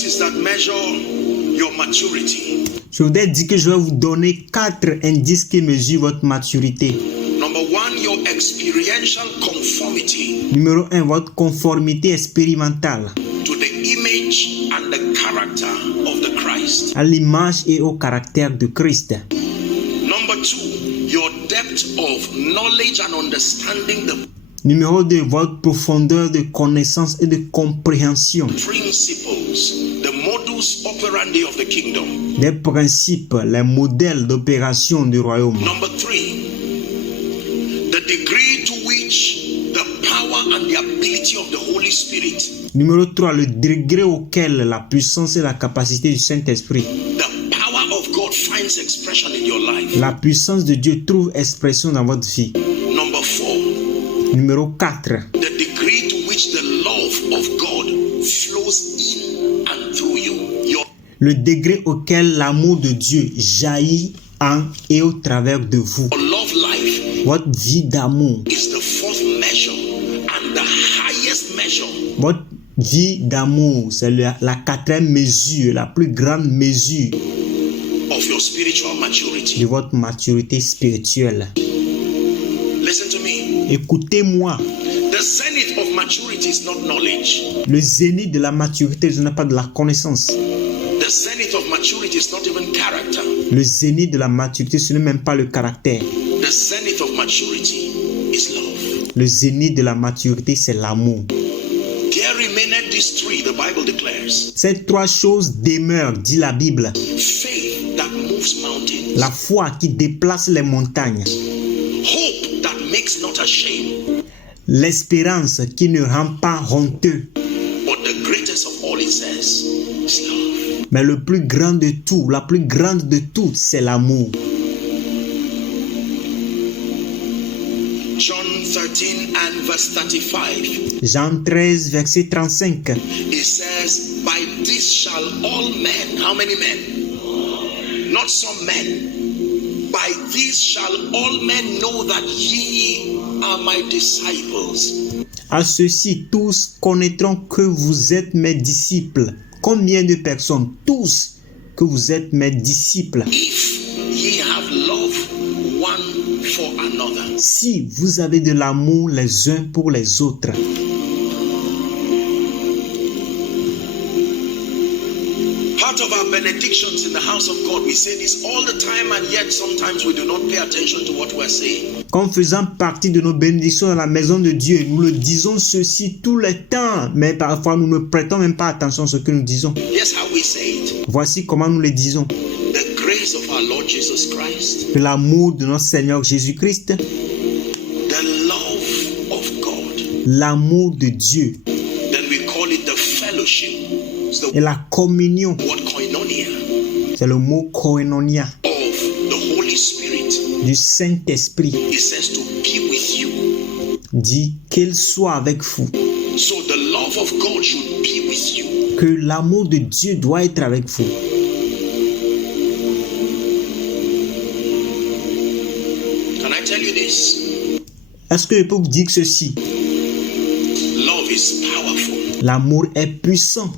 indices that measure your maturity. Je voudrais dire que je vais vous donner 4 indices qui mesurent votre maturité. Number 1, your experiential conformity Numéro 1, votre conformité expérimentale to the image and the character of the Christ. à l'image et au caractère de Christ. Number 2, your depth of knowledge and understanding the Numéro 2, votre profondeur de connaissance et de compréhension principles, the modus operandi of the kingdom. des principes, les modèles d'opération du royaume. Number 3, the degree to which the power and the ability of the Holy Spirit, Numéro 3, le degré auquel la puissance et la capacité du Saint-Esprit, the power of God finds expression in your life. la puissance de Dieu trouve expression dans votre vie. Number 4, Numéro 4, the degree to which the love of God flows in and through you. Your le degré auquel l'amour de Dieu jaillit en et au travers de vous. love life Votre vie d'amour, is the fourth measure and the highest measure votre vie d'amour, c'est la 4e mesure, la plus grande mesure of your spiritual de maturity. votre maturité spirituelle. Listen to me. Écoutez-moi, The zenith of maturity is not knowledge. le zénith de la maturité, ce n'est pas de la connaissance. The zenith of maturity is not even character. Le zénith de la maturité, ce n'est même pas le caractère. The zenith of maturity is love. Le zénith de la maturité, c'est l'amour. There remaineth these three, the Bible declares. Ces 3 choses demeurent, dit la Bible. Faith that moves mountains. La foi qui déplace les montagnes. Hope that makes not ashamed. L'espérance qui ne rend pas honteux. But the greatest of all, it says, is love. Mais le plus grand de tout, la plus grande de toutes, c'est l'amour. John 13 and verse 35. Jean 13, verset 35. It says, by this shall all men, how many men? Not some men. By this shall all men know that ye are my disciples. À ceux-ci, tous connaîtront que vous êtes mes disciples. Combien de personnes? Tous que vous êtes mes disciples. If ye have love one for another. Si vous avez de l'amour les uns pour les autres. Part of our benedictions in the house of God, we say this all the time, and yet sometimes we do not pay attention to what we're saying. Comme faisant partie de nos bénédictions dans la maison de Dieu, nous le disons ceci tout le temps, mais parfois nous ne prêtons même pas attention à ce que nous disons. Here's how we say it. Voici comment nous le disons. The grace of our Lord Jesus Christ, Que l'amour de notre Seigneur Jésus-Christ, the love of God, l'amour de Dieu then we call it the fellowship. It's the et la communion, word koinonia c'est le mot koinonia, of the Holy Spirit. du Saint-Esprit, It says to be with you. dit qu'il soit avec vous. So the love of God should be with you. Que l'amour de Dieu doit être avec vous. Can I tell you this? Est-ce que je peux vous dire ceci? Love is powerful. L'amour est puissant.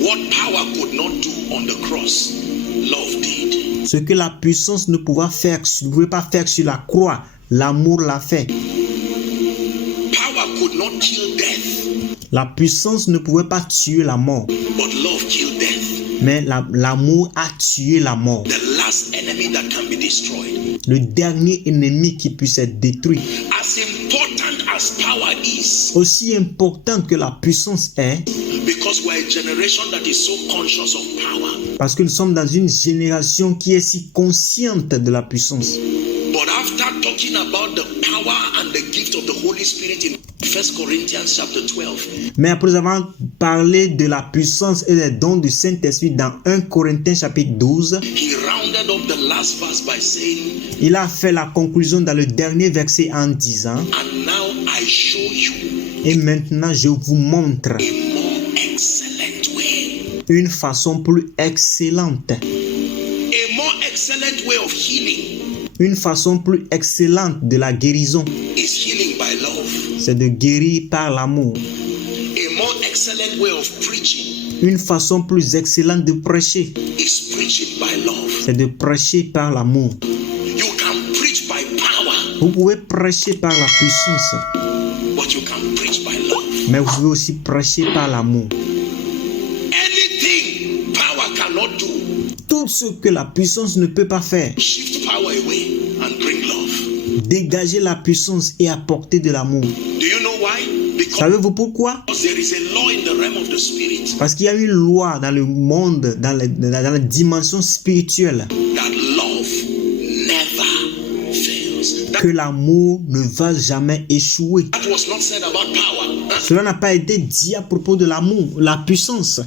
What power could not do on the cross, love did. Ce que la puissance ne pouvait pas faire sur la croix, l'amour l'a fait. Power could not kill death, La puissance ne pouvait pas tuer la mort, but love killed death. mais l'amour a tué la mort. The last enemy that can be destroyed. Le dernier ennemi qui puisse être détruit. As important as power is, Aussi important que la puissance est, because we're a generation that is so conscious of power. parce que nous sommes dans une génération qui est si consciente de la puissance. But after talking about the power and the gift of the Holy Spirit in 1 Corinthians chapter 12, Mais après avoir parlé de la puissance et des dons du Saint-Esprit dans 1 Corinthiens chapitre 12, he rounded up the last verse by saying, il a fait la conclusion dans le dernier verset en disant, and now I show you et maintenant je vous montre a more excellent way. une façon plus excellente, A more excellent way of healing une façon plus excellente de la guérison, is healing by love. c'est de guérir par l'amour. A more excellent way of preaching Une façon plus excellente de prêcher, is preaching by love. c'est de prêcher par l'amour. You can preach by power, Vous pouvez prêcher par la puissance, but you can preach by love. mais vous pouvez aussi prêcher par l'amour. Anything power cannot do, Tout ce que la puissance ne peut pas faire, shift power away and bring love. dégager la puissance et apporter de l'amour. Do you know why? Because Savez-vous pourquoi? there is a law in the realm of the spirit Parce qu'il y a une loi dans le monde, dans la dimension spirituelle, that love never fails. que l'amour ne va jamais échouer. That was not said about power. Cela n'a pas été dit à propos de l'amour, la puissance.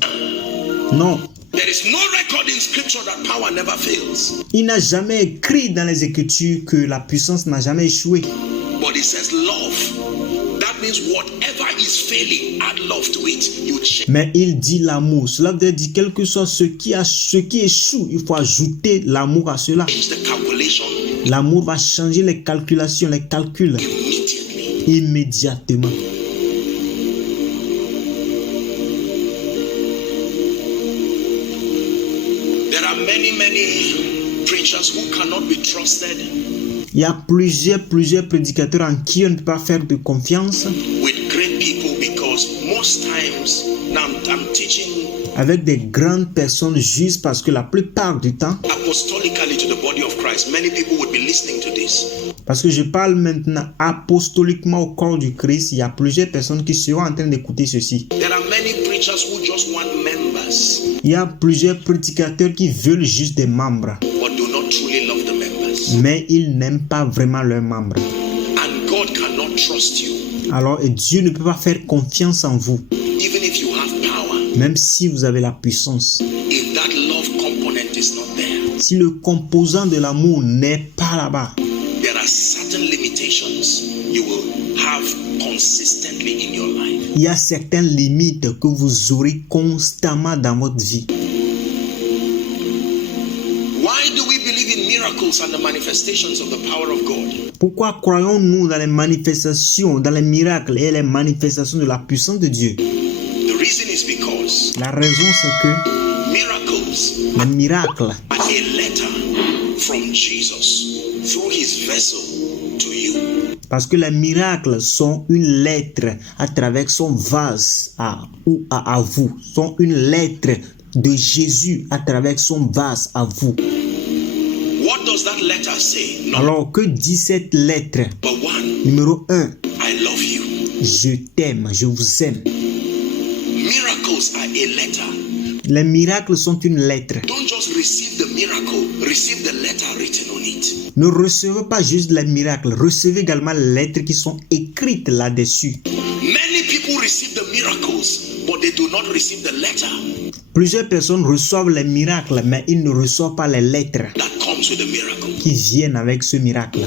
Non. There is no record in scripture that power never fails. Il n'a jamais écrit dans les Écritures que la puissance n'a jamais échoué. But it says love. That means whatever is failing, add love to it. You change Mais il dit l'amour. Cela veut dire quel que soit ce qui échoue, il faut ajouter l'amour à cela. the calculation L'amour va changer les calculations, les calculs immediately. immédiatement. There are many preachers who cannot be trusted Il y a plusieurs prédicateurs en qui on ne peut pas faire de confiance, with great people because most times now I'm teaching avec des grandes personnes juste parce que la plupart du temps, apostolically to the body of Christ. Many people would be listening to this. parce que je parle maintenant apostoliquement au corps du Christ, il y a plusieurs personnes qui seront en train d'écouter ceci. There are many preachers who just want members Il y a plusieurs prédicateurs qui veulent juste des membres, but do not truly love the members. mais ils n'aiment pas vraiment leurs membres. And God cannot trust you Alors Dieu ne peut pas faire confiance en vous, even if you have power. même si vous avez la puissance. If that love component is not there, Si le composant de l'amour n'est pas là-bas, there are certain limitations you will have consistently in your life. il y a certaines limites que vous aurez constamment dans votre vie. Why do we believe in miracles and the manifestations of the power of God? Pourquoi croyons-nous dans les manifestations, dans les miracles et les manifestations de la puissance de Dieu? The reason is because La raison, c'est que miracles les miracles are a letter from Jesus through his vessel to you. Parce que les miracles sont une lettre à travers son vase à vous. Sont une lettre de Jésus à travers son vase à vous. What does that letter say? Alors, que dit cette lettre? Number one, Numéro 1. I love you. Je t'aime, je vous aime. Miracles are a letter. Les miracles sont une lettre. Don't just receive the miracle, receive the letter written on it. Ne recevez pas juste les miracles, recevez également les lettres qui sont écrites là-dessus. Many people receive the miracles, but they do not receive the letter Plusieurs personnes reçoivent les miracles, mais ils ne reçoivent pas les lettres that comes with the miracle. qui viennent avec ce miracle.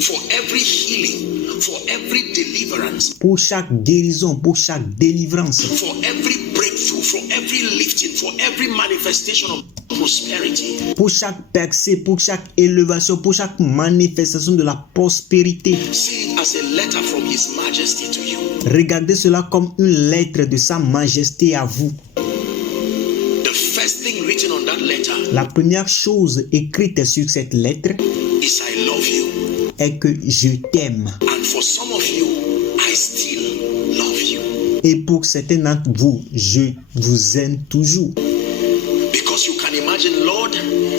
For every healing, for every deliverance, Pour chaque guérison, pour chaque délivrance, for every breakthrough, for every lifting, for every manifestation of prosperity, pour chaque percée, pour chaque élévation, pour chaque manifestation de la prospérité. see it as a letter from His Majesty to you. Regardez cela comme une lettre de sa majesté à vous. The first thing written on that letter La première chose écrite sur cette lettre is I love you. est que je t'aime. And for some of you, I still love you. Et pour certains d'entre vous, je vous aime toujours. Because you can imagine, Lord,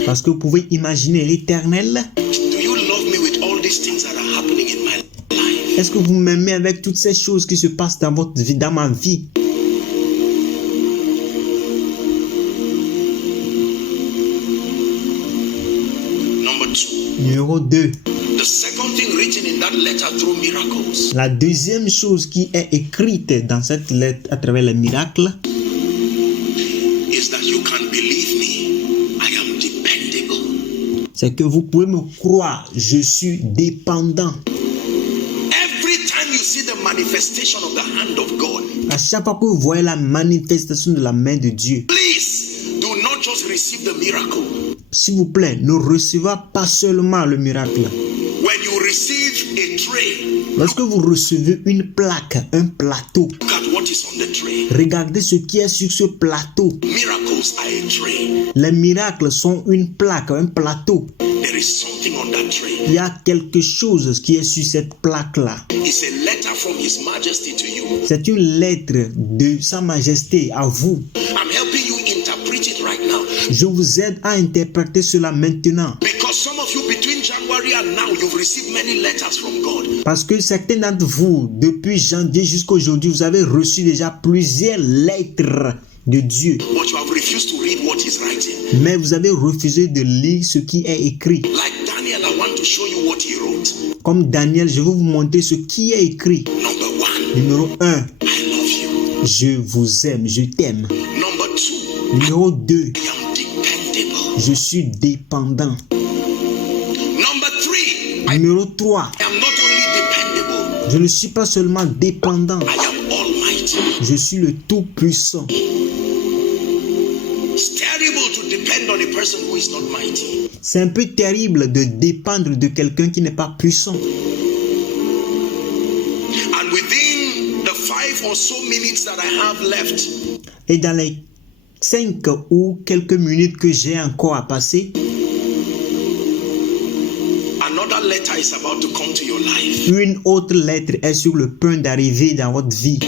Parce que vous pouvez imaginer l'Éternel. do you love me with all these things that are happening in my life? Est-ce que vous m'aimez avec toutes ces choses qui se passent dans votre vie, dans ma vie? Number two, Numéro 2. the second thing written in that letter through miracles La deuxième chose qui est écrite dans cette lettre à travers les miracles, is that you can believe me. I am dependable. c'est que vous pouvez me croire, je suis dépendant. Every time you see the manifestation of the hand of God, À chaque fois que vous voyez la manifestation de la main de Dieu, please do not just receive the miracle. s'il vous plaît, ne recevez pas seulement le miracle. When you receive a tray, Lorsque vous recevez une plaque, un plateau, look at what is on the tray. Regardez ce qui est sur ce plateau. Miracles are a tray. Les miracles sont une plaque, un plateau. There is something on that tray. Il y a quelque chose qui est sur cette plaque-là. It's a letter from His Majesty to you. C'est une lettre de Sa Majesté à vous. I'm helping you interpret it right now. Je vous aide à interpréter cela maintenant. Because some of you between January and now, you've received many letters from God. Parce que certains d'entre vous, depuis janvier jusqu'à aujourd'hui, vous avez reçu déjà plusieurs lettres de Dieu. But you have refused to read what He's writing. Mais vous avez refusé de lire ce qui est écrit. Like Daniel, I want to show you what he wrote. Comme Daniel, je vais vous montrer ce qui est écrit. Number 1, Numéro 1, I love you. je vous aime, je t'aime. Number 2, Numéro 2, I am dependable. je suis dépendant. Number 3, Numéro 3, I am not only dependable, je ne suis pas seulement dépendant, I am almighty. je suis le Tout-Puissant. It's terrible to depend on a person who is not mighty. C'est un peu terrible de dépendre de quelqu'un qui n'est pas puissant. And within the 5 or so minutes that I have left, Et dans les 5 ou quelques minutes que j'ai encore à passer, another letter is about to come to your life. une autre lettre est sur le point d'arriver dans votre vie.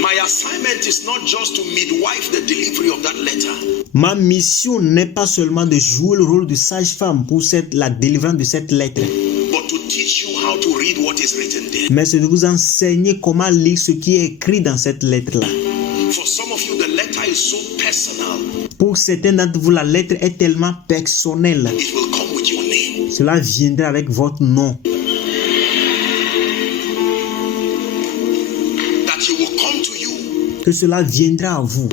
My assignment is not just to midwife the delivery of that letter, Ma mission n'est pas seulement de jouer le rôle de sage-femme pour la délivrance de cette lettre, but to teach you how to read what is written there. mais c'est de vous enseigner comment lire ce qui est écrit dans cette lettre-là. For some of you, the letter is so personal, Pour certains d'entre vous, la lettre est tellement personnelle. it will come with your name. Cela viendra avec votre nom. That he will come to you Que cela viendra à vous.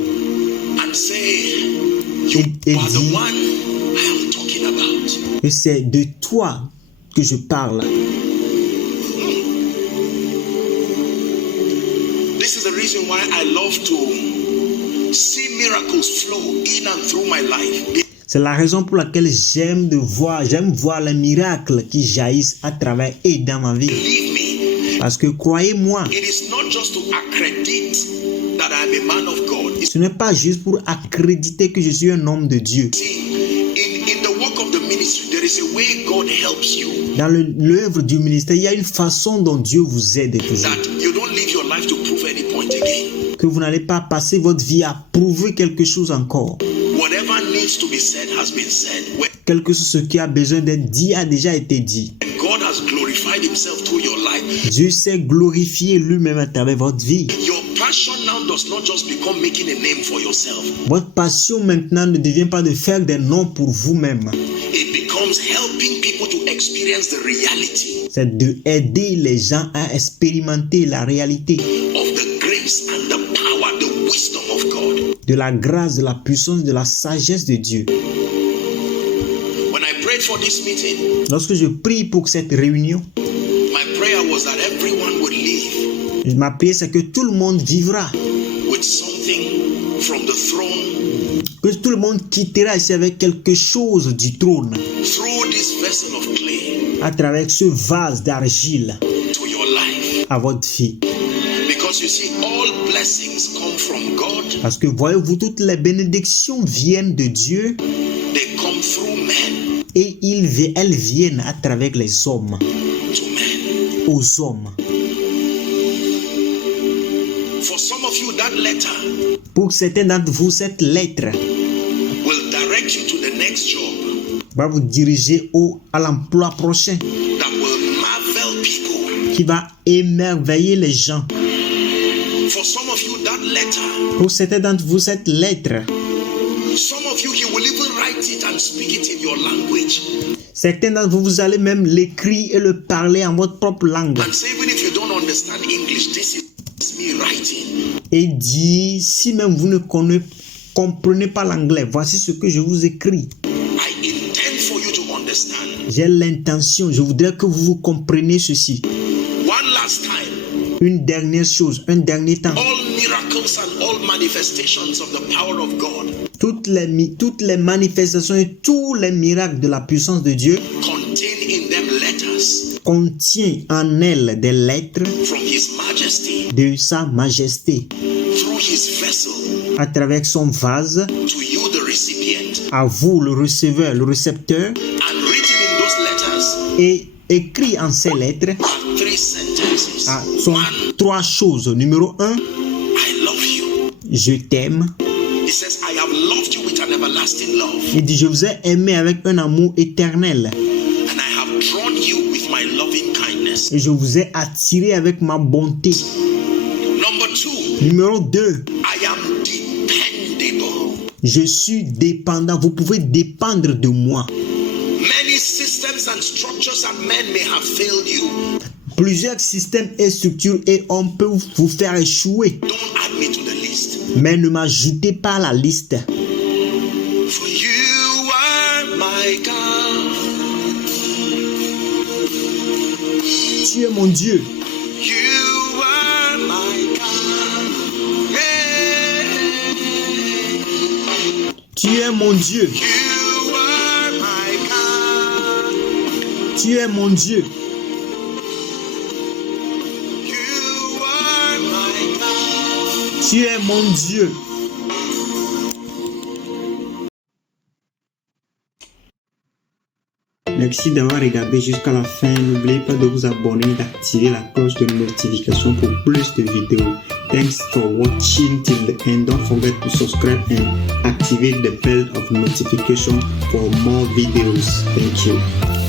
and say, You Et are the dit one I am talking about. que c'est de toi que je parle. This is the reason why I love to see miracles flow in and through my life. C'est la raison pour laquelle j'aime voir les miracles qui jaillissent à travers et dans ma vie. Believe me, Parce que croyez-moi, it is not just to accredit that I am a man of God. ce n'est pas juste pour accréditer que je suis un homme de Dieu. See, in the work of the ministry, there is a way God helps you. Dans l'œuvre du ministère, il y a une façon dont Dieu vous aide toujours. That you don't live your life to prove any point again. Que vous n'allez pas passer votre vie à prouver quelque chose encore. Whatever needs to be said has been said. When Quelque chose qui a besoin d'être dit a déjà été dit. God has glorified himself through your life, Dieu s'est glorifié lui-même à travers votre vie. your passion now does not just become making a name for yourself. Votre passion maintenant ne devient pas de faire des noms pour vous-même. It becomes helping people to experience the reality C'est de aider les gens à expérimenter la réalité of the grace and the power, the wisdom of God. de la grâce, de la puissance, de la sagesse de Dieu. When I prayed for this meeting, Lorsque je prie pour cette réunion, my prayer was that everyone would leave ma prière c'est que tout le monde vivra, with something from the throne que tout le monde quittera ici avec quelque chose du trône through this vessel of clay à travers ce vase d'argile to your life. à votre vie. Because you see, all blessings come from God, Parce que voyez-vous, toutes les bénédictions viennent de Dieu they come through men et elles viennent à travers les hommes, to men. aux hommes. For some of you, that letter Pour certains d'entre vous, cette lettre will direct you to the next job va vous diriger à l'emploi prochain that will marvel people. qui va émerveiller les gens. For some of you, that letter, Pour certains d'entre vous, cette lettre, some of you, he will even write it and speak it in your language. certains d'entre vous, vous allez même l'écrire et le parler en votre propre langue. And say, even if you don't understand English, this is me writing. Et dire, si même vous ne comprenez pas l'anglais, voici ce que je vous écris. I intend for you to understand. J'ai l'intention, je voudrais que vous compreniez ceci. One last time, Une dernière chose, un dernier temps. all miracles and all manifestations of the power of God Toutes les manifestations et tous les miracles de la puissance de Dieu contain in them letters contiennent en elles des lettres from His majesty, de sa majesté, through his vessel, à travers son vase, to you, the recipient, à vous, le receveur, le récepteur, and written in those letters et écrit en ces lettres are three sentences. sont One, trois choses. Numéro 1, I love you. je t'aime. He says, I have loved you with an everlasting love, Il dit, je vous ai aimé avec un amour éternel. and I have drawn you with my loving kindness. Et je vous ai attiré avec ma bonté. Number two, Numéro 2, I am dependable. je suis dépendant. Vous pouvez dépendre de moi. Many systems and structures and men may have failed you. Plusieurs systèmes et structures et on peut vous faire échouer. Don't add me to the list. Mais ne m'ajoutez pas à la liste. For you are my God. Tu es mon Dieu. You are my God. Hey. Tu es mon Dieu. You are my God. Tu es mon Dieu. You are my God. Tu es mon Dieu. Merci d'avoir regardé jusqu'à la fin. N'oubliez pas de vous abonner et d'activer la cloche de notification pour plus de vidéos. Thanks for watching till the end. Don't forget to subscribe and activate the bell of notification for more videos. Thank you.